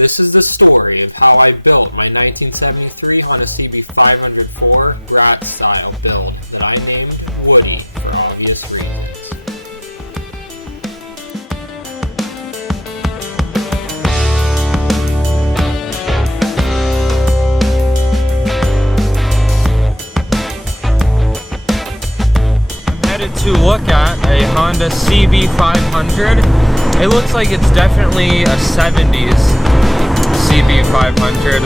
This is the story of how I built my 1973 Honda CB500 Brat style build that I named Woody for obvious reasons. I'm headed to look at a Honda CB500. It looks like it's definitely a 70s CB500.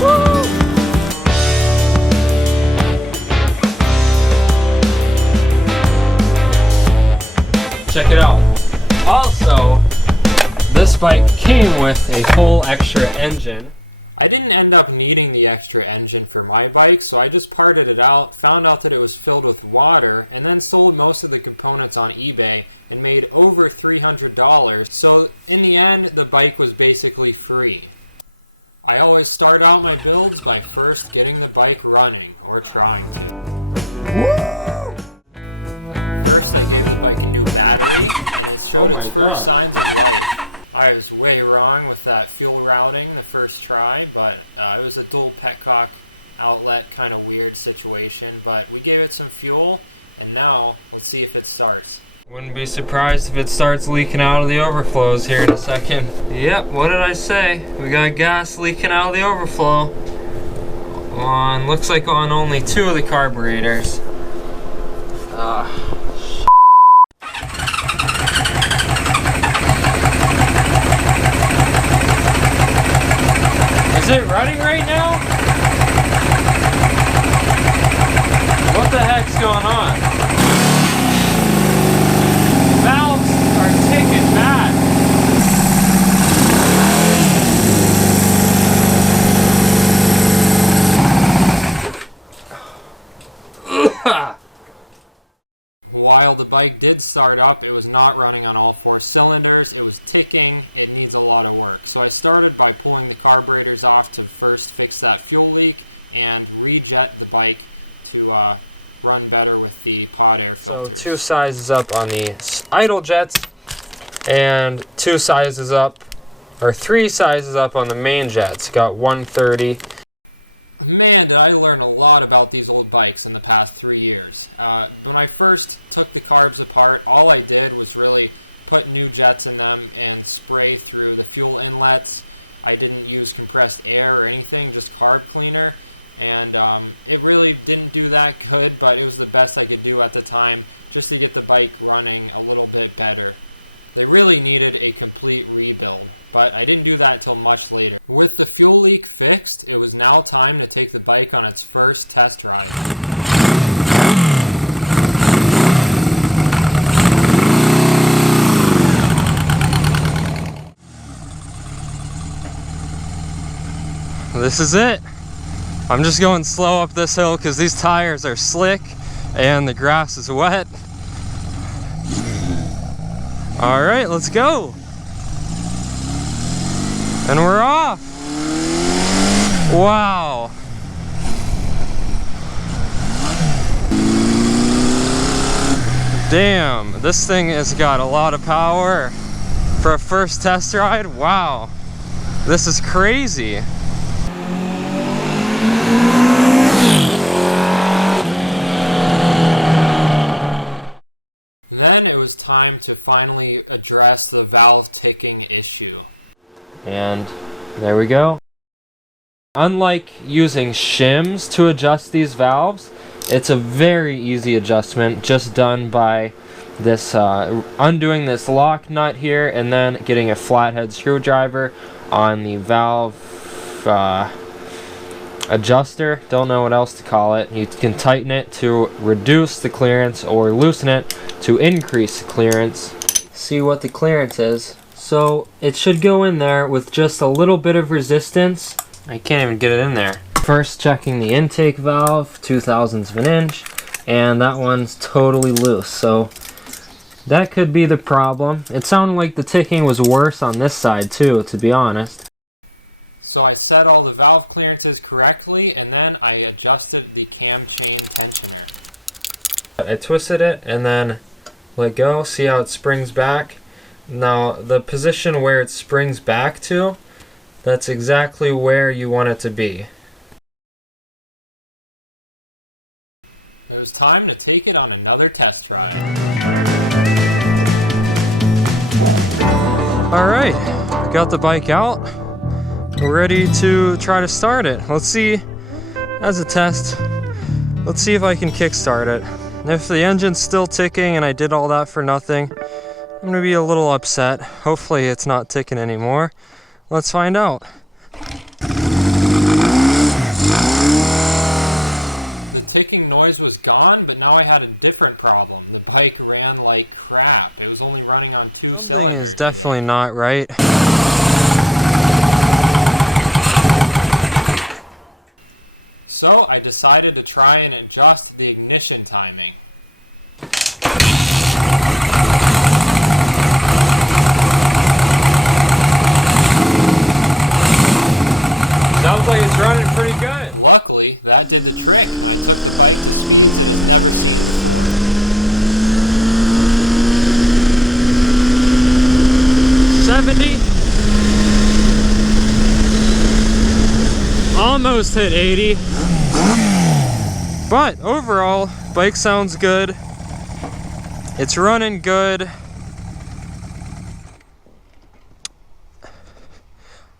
Woo! Check it out. Also, this bike came with a whole extra engine. I didn't end up needing the extra engine for my bike, so I just parted it out, found out that it was filled with water, and then sold most of the components on eBay and made over $300. So in the end, the bike was basically free. I always start out my builds by first getting the bike running, or trying to. Woo! First I gave the bike a new battery. Oh my god. I was way wrong with that fuel routing the first try, but it was a dual petcock outlet kind of weird situation, but we gave it some fuel, and now let's see if it starts. Wouldn't be surprised if it starts leaking out of the overflows here in a second. Yep, what did I say? We got gas leaking out of the overflow. Looks like on only 2 of the carburetors. Is it running right now? What the heck's going on? Valves are ticking bad. While the bike did start up, it was not running on all 4 cylinders. It was ticking. It needs a lot of work. So I started by pulling the carburetors off to first fix that fuel leak and rejet the bike to run better with the pod air. So 2 sizes up on the idle jets and 2 sizes up, or 3 sizes up on the main jets. Got 130. Man, did I learn a lot about these old bikes in the past 3 years. When I first took the carbs apart, all I did was really put new jets in them and spray through the fuel inlets. I didn't use compressed air or anything, just carb cleaner. And it really didn't do that good, but it was the best I could do at the time just to get the bike running a little bit better. They really needed a complete rebuild, but I didn't do that until much later. With the fuel leak fixed, it was now time to take the bike on its first test ride. This is it. I'm just going slow up this hill because these tires are slick and the grass is wet. All right, let's go. And we're off. Wow. Damn, this thing has got a lot of power for a first test ride. Wow, this is crazy. Then it was time to finally address the valve ticking issue. And there we go. Unlike using shims to adjust these valves, it's a very easy adjustment, just done by this undoing this lock nut here and then getting a flathead screwdriver on the valve adjuster. Don't know what else to call it. You can tighten it to reduce the clearance or loosen it to increase the clearance. See what the clearance is. So it should go in there with just a little bit of resistance. I can't even get it in there. First checking the intake valve, 0.002 of an inch, and that one's totally loose. So that could be the problem. It sounded like the ticking was worse on this side too, to be honest. So I set all the valve clearances correctly, and then I adjusted the cam chain tensioner. I twisted it and then let go, see how it springs back. Now, the position where it springs back to, that's exactly where you want it to be. It was time to take it on another test ride. Alright, got the bike out. We're ready to try to start it. Let's see, as a test, let's see if I can kickstart it. If the engine's still ticking and I did all that for nothing, I'm gonna be a little upset. Hopefully it's not ticking anymore. Let's find out. The ticking noise was gone, but now I had a different problem. The bike ran like crap. It was only running on 2 cylinders. Something is definitely not right. So I decided to try and adjust the ignition timing. Sounds like it's running pretty good. Luckily, that did the trick when I took the bike to speeds it had never seen. 70. Almost hit 80. But overall, bike sounds good. It's running good.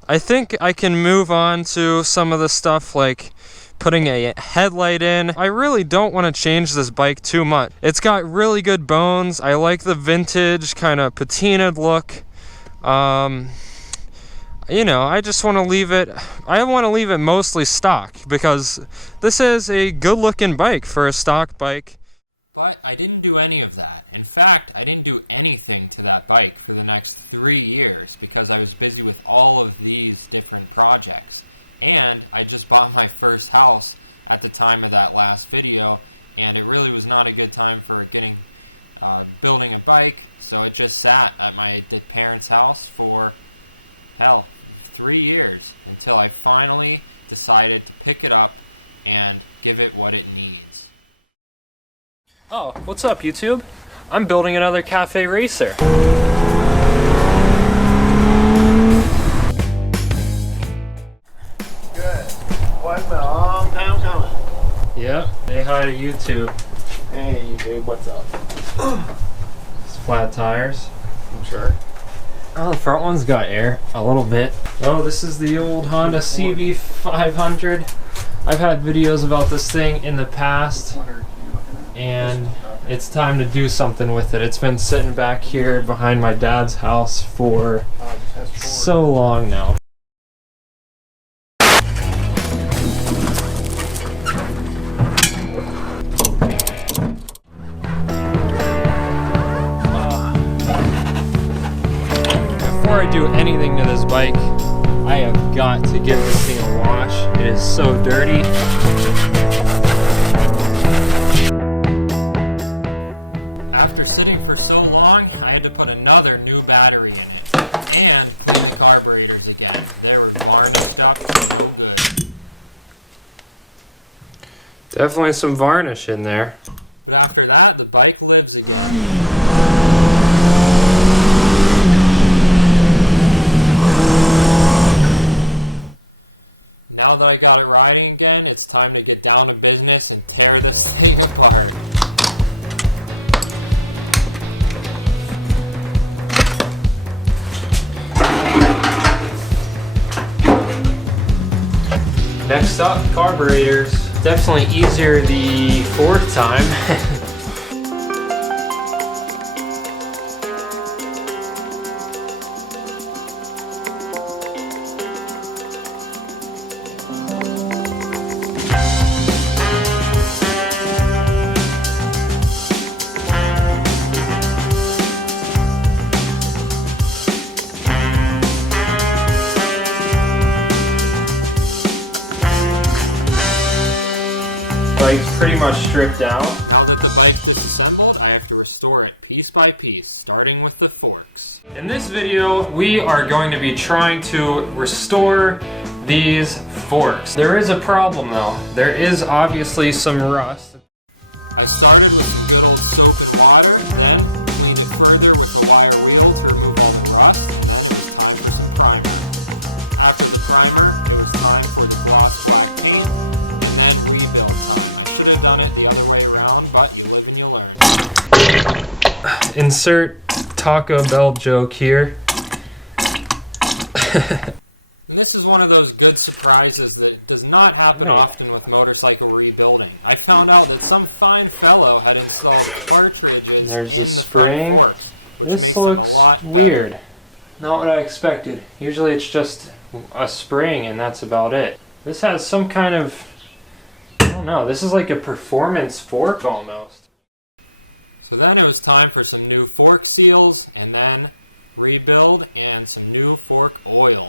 I think I can move on to some of the stuff like putting a headlight in. I really don't want to change this bike too much. It's got really good bones. I like the vintage kind of patinaed look. You know, I just want to leave it, I want to leave it mostly stock because this is a good looking bike for a stock bike. But I didn't do any of that. In fact, I didn't do anything to that bike for the next 3 years because I was busy with all of these different projects. And I just bought my first house at the time of that last video, and it really was not a good time for building a bike, so it just sat at my parents' house for, hell, 3 years until I finally decided to pick it up and give it what it needs. Oh, what's up YouTube? I'm building another Café racer. Good. What's a long time coming? Yep, say hi to YouTube. Hey YouTube, what's up? It's flat tires. I'm sure. Oh, the front one's got air, a little bit. Oh, this is the old Honda CB500. I've had videos about this thing in the past, and it's time to do something with it. It's been sitting back here behind my dad's house for so long now. Before I do anything to this bike, I have got to give this thing a wash. It is so dirty. After sitting for so long, I had to put another new battery in it, and the carburetors again. They were varnished up so good. Definitely some varnish in there. But after that, the bike lives again. Now that I got it riding again, it's time to get down to business and tear this thing apart. Next up, carburetors. Definitely easier the fourth time. Bike's pretty much stripped out. Now that the bike is assembled, I have to restore it piece by piece, starting with the forks. In this video, we are going to be trying to restore these forks. There is a problem though. There is obviously some rust. I started with some good old soap and water, then cleaned it further with the wire wheel to remove Insert Taco Bell joke here. And this is one of those good surprises that does not happen often with motorcycle rebuilding. I found out that some fine fellow had installed cartridges. There's the spring. This looks weird. Not what I expected. Usually it's just a spring and that's about it. This has some kind of, I don't know, this is like a performance fork almost. So then it was time for some new fork seals, and then rebuild and some new fork oil.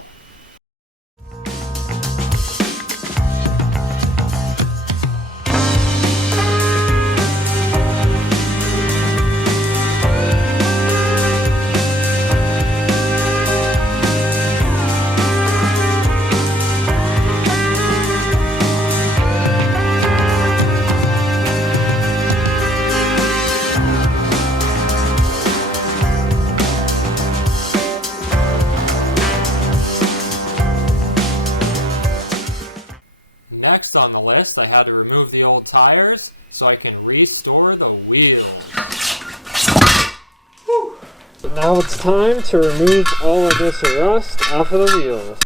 Next on the list, I had to remove the old tires so I can restore the wheels. Now it's time to remove all of this rust off of the wheels.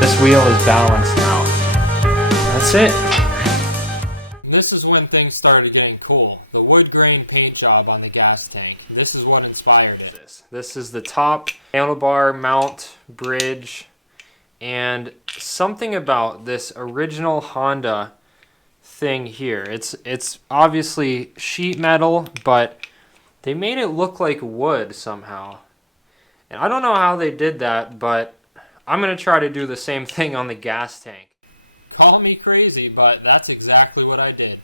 This wheel is balanced now. That's it. This is when things started getting cool. The wood grain paint job on the gas tank. This is what inspired it. This is the top handlebar mount bridge, and something about this original Honda thing here. It's obviously sheet metal, but they made it look like wood somehow. And I don't know how they did that, but I'm going to try to do the same thing on the gas tank. Call me crazy, but that's exactly what I did.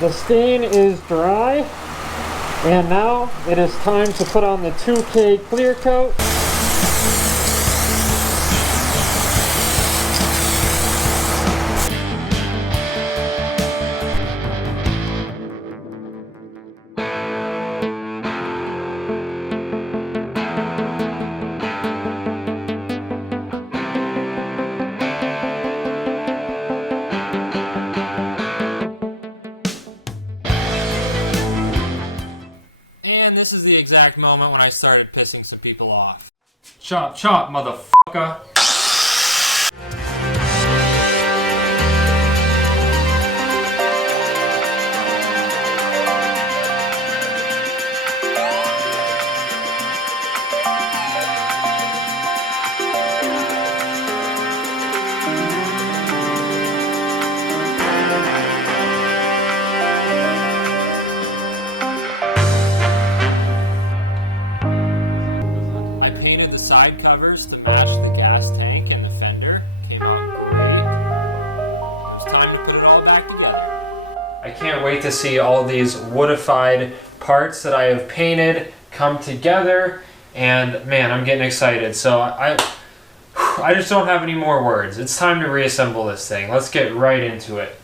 The stain is dry, and now it is time to put on the 2K clear coat. This is the exact moment when I started pissing some people off. Chop, chop, motherfucker. Covers to match the gas tank and the fender. Came out great. It was time to put it all back together. I can't wait to see all these woodified parts that I have painted come together, and man, I'm getting excited. So I just don't have any more words. It's time to reassemble this thing. Let's get right into it.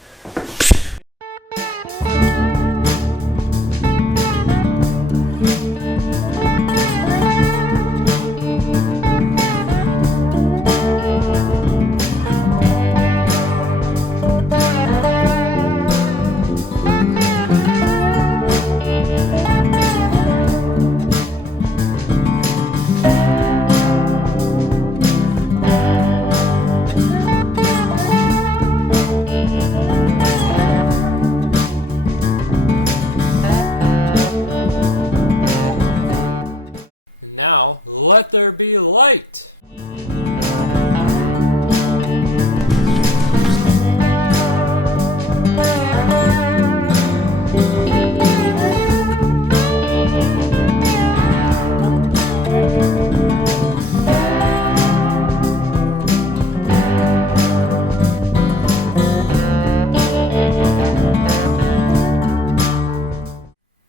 Let there be light!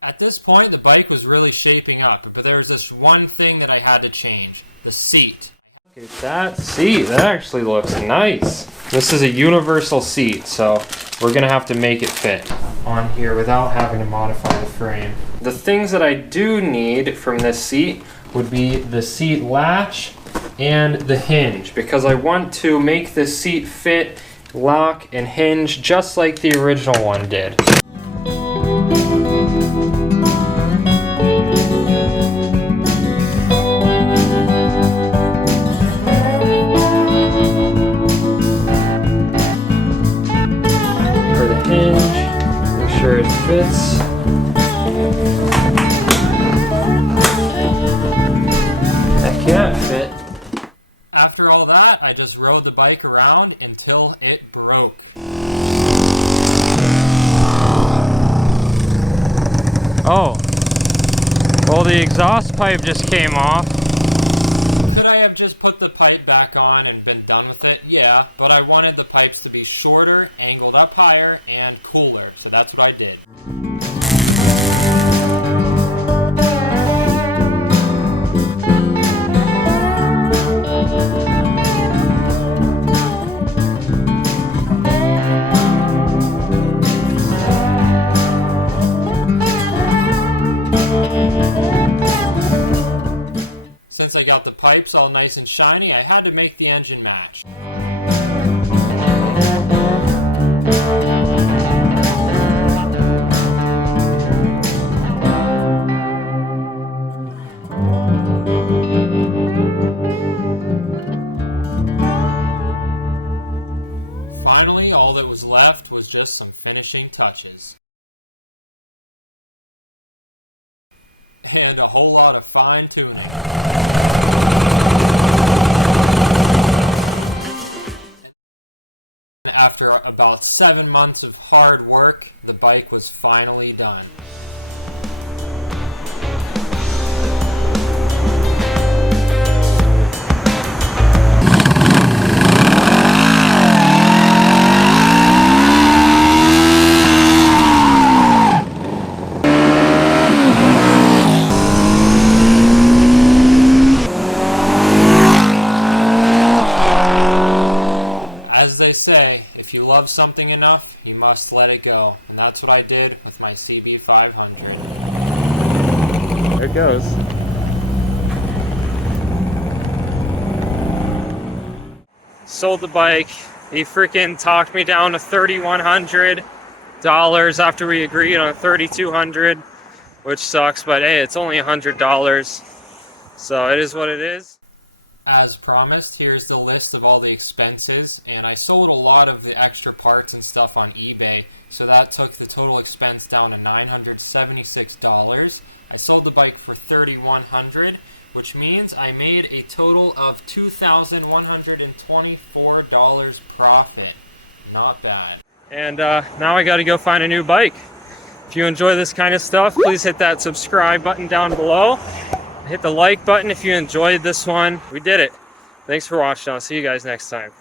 At this point, the bike was really shaping up, but there was this one thing that I had to change. The seat. Look at that seat. That actually looks nice. This is a universal seat, so we're going to have to make it fit on here without having to modify the frame. The things that I do need from this seat would be the seat latch and the hinge, because I want to make this seat fit, lock, and hinge just like the original one did. Make sure it fits. That can't fit. After all that, I just rode the bike around until it broke. Oh. Well, the exhaust pipe just came off. Could I have just put the pipe back on and been done with it? Yeah, but I wanted the pipes to be shorter, angled up higher, and cooler, so that's what I did. Since I got the pipes all nice and shiny, I had to make the engine match. Finally, all that was left was just some finishing touches. And a whole lot of fine-tuning. After about 7 months of hard work, the bike was finally done. Say, if you love something enough, you must let it go. And that's what I did with my CB500. There it goes. Sold the bike. He freaking talked me down to $3,100 after we agreed on $3,200, which sucks, but hey, it's only $100. So it is what it is. As promised, here's the list of all the expenses, and I sold a lot of the extra parts and stuff on eBay, so that took the total expense down to $976. I sold the bike for $3,100, which means I made a total of $2,124 profit. Not bad. And now I gotta go find a new bike. If you enjoy this kind of stuff, please hit that subscribe button down below. Hit the like button if you enjoyed this one. We did it. Thanks for watching. I'll see you guys next time.